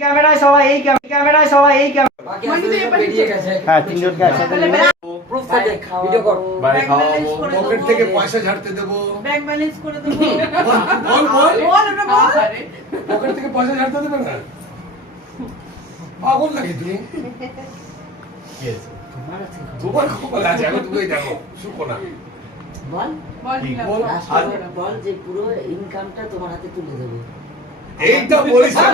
ক্যামেরায় সবাই এই ক্যামেরায় সবাই এই হ্যাঁ তিনজনকে একসাথে প্রুফ থাকে ভিডিও কর বাড়ি খাওয়াবো পকেট থেকে পয়সা ঝাড়তে দেবো ব্যাংক ব্যালেন্স করে দেবো বল বল বল ওটা বল পকেট থেকে পয়সা ঝাড়তে দেবে না পাগল নাকি তুমি তোমার খবর আছে আমি তুমি দেখো শুকো না বল বল নিলাম বল। বল যে পুরো ইনকামটা তোমার হাতে তুলে দেবো এইটা বলিস না।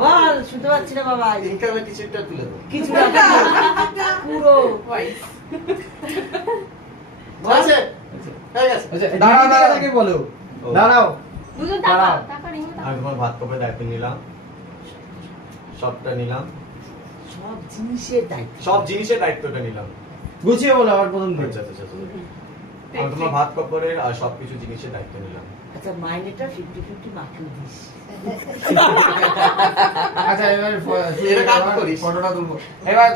বল শুনতে পাচ্ছি না বাবা ইনকামের কিছুটা তুলে দাও কিছু পুরো আছে হয়ে গেছে দাঁড়াও দাঁড়াও বলো দাঁড়াও দুজন দাঁড়াও। টাকা রিং আমি তোমার ভাত কাপড়ের দায়িত্ব নিলাম সবটা নিলাম সব জিনিসের দায়িত্ব সব জিনিসের দায়িত্বটা নিলাম গুছিয়ে বলো আবার প্রথম থেকে আচ্ছা আচ্ছা আচ্ছা আমি তোমার ভাত কাপড়ের আর সবকিছু জিনিসের দায়িত্ব নিলাম আচ্ছা মাইনেটা 50-50 মাকেও দিস আচ্ছা এবার এটা কাট করিস। ফটোটা তুলবো এবার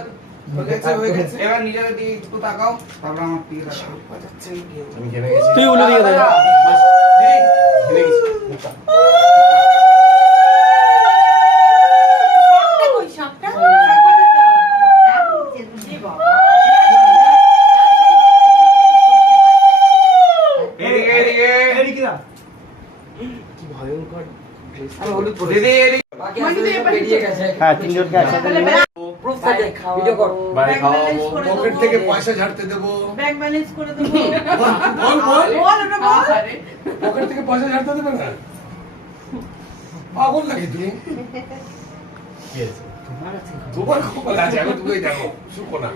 হয়ে গেছে। এবার নিজের দিকে একটু তাকাও তারপর আমার দিকে তাকাও আমি ঘেমে গেছি তুই উল্টো দিকে দাঁড়া। বাস, দিদি, ঘেমে গেছি মুখটা। সবটা কই সবটা এদিকে এদিকে এদিকে না কি ভয়ঙ্কর আমি হলুদ পরে দিদি এদিকে বাকি আছে বেরিয়ে গেছে হ্যাঁ তিনজনকে একসাথে প্রুফ থাকে ভিডিও কর বাড়ি খাওয়াবো পকেট থেকে পয়সা ঝাড়তে দেবো ব্যাংক ব্যালেন্স করে দেবো বল বল বল ওটা বল পকেট থেকে পয়সা ঝাড়তে দেবে না পাগল নাকি তুমি কি আছে তোমার আছে তোমার খবর আছে আমি তুমি দেখো শুকো না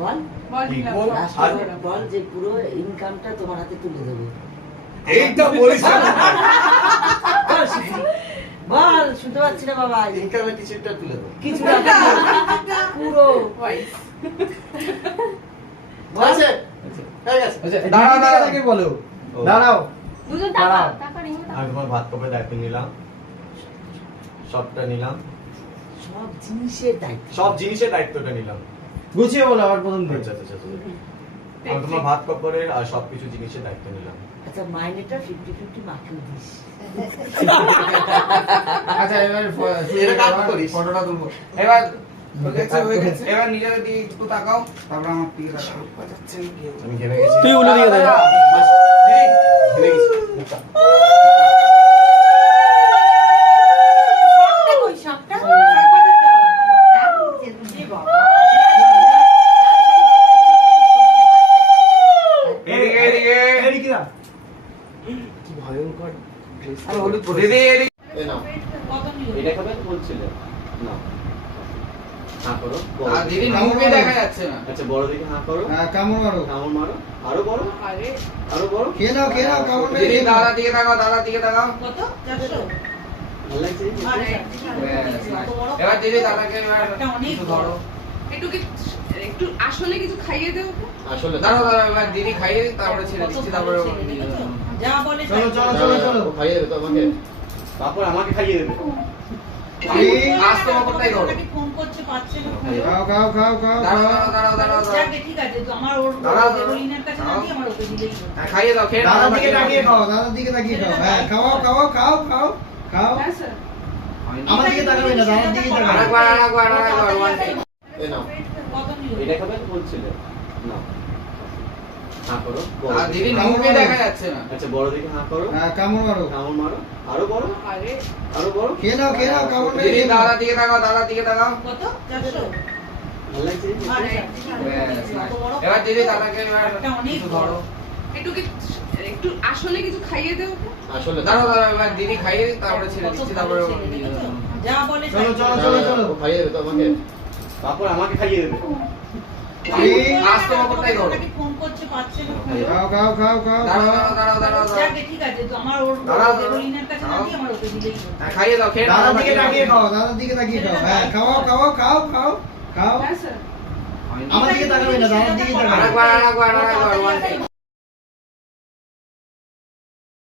বল বল নিলাম বল। বল যে পুরো ইনকামটা তোমার হাতে তুলে দেবো এইটা বলিস না। বল শুনতে পাচ্ছি না বাবা ইনকামের কিছুটা তুলে দাও কিছু পুরো আছে হয়ে গেছে দাঁড়াও দাঁড়াও বলো দাঁড়াও দুজন দাঁড়াও। টাকা রিং আমি তোমার ভাত কাপড়ের দায়িত্ব নিলাম সবটা নিলাম সব জিনিসের দায়িত্ব সব জিনিসের দায়িত্বটা নিলাম গুছিয়ে বলো আবার প্রথম থেকে আচ্ছা আচ্ছা আচ্ছা আমি তোমার ভাত কাপড়ের আর সবকিছু জিনিসের দায়িত্ব নিলাম আচ্ছা মাইনেটা 50-50 মাকেও দিস আচ্ছা এবার এটা কাট করিস। ফটোটা তুলবো এবার হয়ে গেছে এবার নিজের দিকে একটু তাকাও তারপর আমার দিকে তাকাও আমি ঘেমে গেছি তুই উল্টো দিকে দাঁড়া। বাস, দিদি, ঘেমে গেছি মুখটা। সবটা কই সবটা এদিকে এদিকে এদিকে না কি ভয়ঙ্কর আমি হলুদ পরে দিদি এদিকে এই নাও কত নিল এটা খাবে বলছিলে না হ্যাঁ করো বড় আর দিদি দিকে। মুখে দেখা যাচ্ছে না আচ্ছা বড় দিকে হ্যাঁ করো কামড় মারো কামড় মারো আরো বড় আরে আরো বড় খেয়ে নাও কামড় দিদি দাদার দিকে তাকাও দাদার দিকে তাকাও কত 400 ভালো লাগছে আরে ব্যাস, এবার দিদি দাদাকে এবার একটা অনেক কিছু ধরো একটু আসলে কিছু খাইয়ে দেবো আসলে দাঁড়াও দাঁড়াও এবার দিদি খাইয়ে দিই, তারপরে ছেড়ে দিচ্ছি তারপরে যা বলে চলো ও খাইয়ে দেবে তো আমাকে তারপর আমাকে খাইয়ে দেবে আস্তে মতটাই ধরো ফোন করছে পাচ্ছে না খাও দাঁড়াও দাঁড়াও দাঁড়াও দাঁড়াও যাক ঠিক আছে তো আমার ওর দাঁড়াও, দেবলিনের কাছে না দিয়ে আমার ওকে দিলেই হলো। হ্যাঁ, খাইয়ে দাও খেয়ে নাও। দাদার দিকে তাকিয়ে খাও হ্যাঁ খাও হ্যাঁ স্যার আমার দিকে তাকাবে না দাদার দিকে তাকাবে আরেকবার one time। এই নাও কত নিল এটা খাবে বলছিলে না হ্যাঁ করো বড় আর দিকে। দিদি মুখে দেখা যাচ্ছে না আচ্ছা বড় দিকে হ্যাঁ করো কামড় মারো কামড় মারো আরো বড় আরে আরো বড় খেয়ে নাও কামড় দিদি দাদার দিকে তাকাও দাদার দিকে তাকাও কত 400 ভালো লাগছে আরে ব্যাস, এবার দিদি দাদাকে এবার একটা অনেক কিছু ধরো একটু আসলে কিছু খাইয়ে দেবো আসলে দাঁড়াও দাঁড়াও এবার দিদি খাইয়ে দিই, তারপরে ছেড়ে দিচ্ছি তারপরে যা বলে চলো ও খাইয়ে দেবে তো আমাকে তারপর আমাকে খাইয়ে দেবে আস্তে মতটাই ধরো ফোন করছে পাচ্ছে না খাও দাঁড়াও দাঁড়াও যাক ঠিক আছে তো আমার ওর দাঁড়াও, দেবলিনের কাছে না দিয়ে আমার ওকে দিলেই হলো। হ্যাঁ, খাইয়ে দাও খেয়ে নাও। দাদার দিকে তাকিয়ে খাও হ্যাঁ খাও হ্যাঁ স্যার আমার দিকে তাকাবে না দাদার দিকে তাকাবে আরেকবার one time।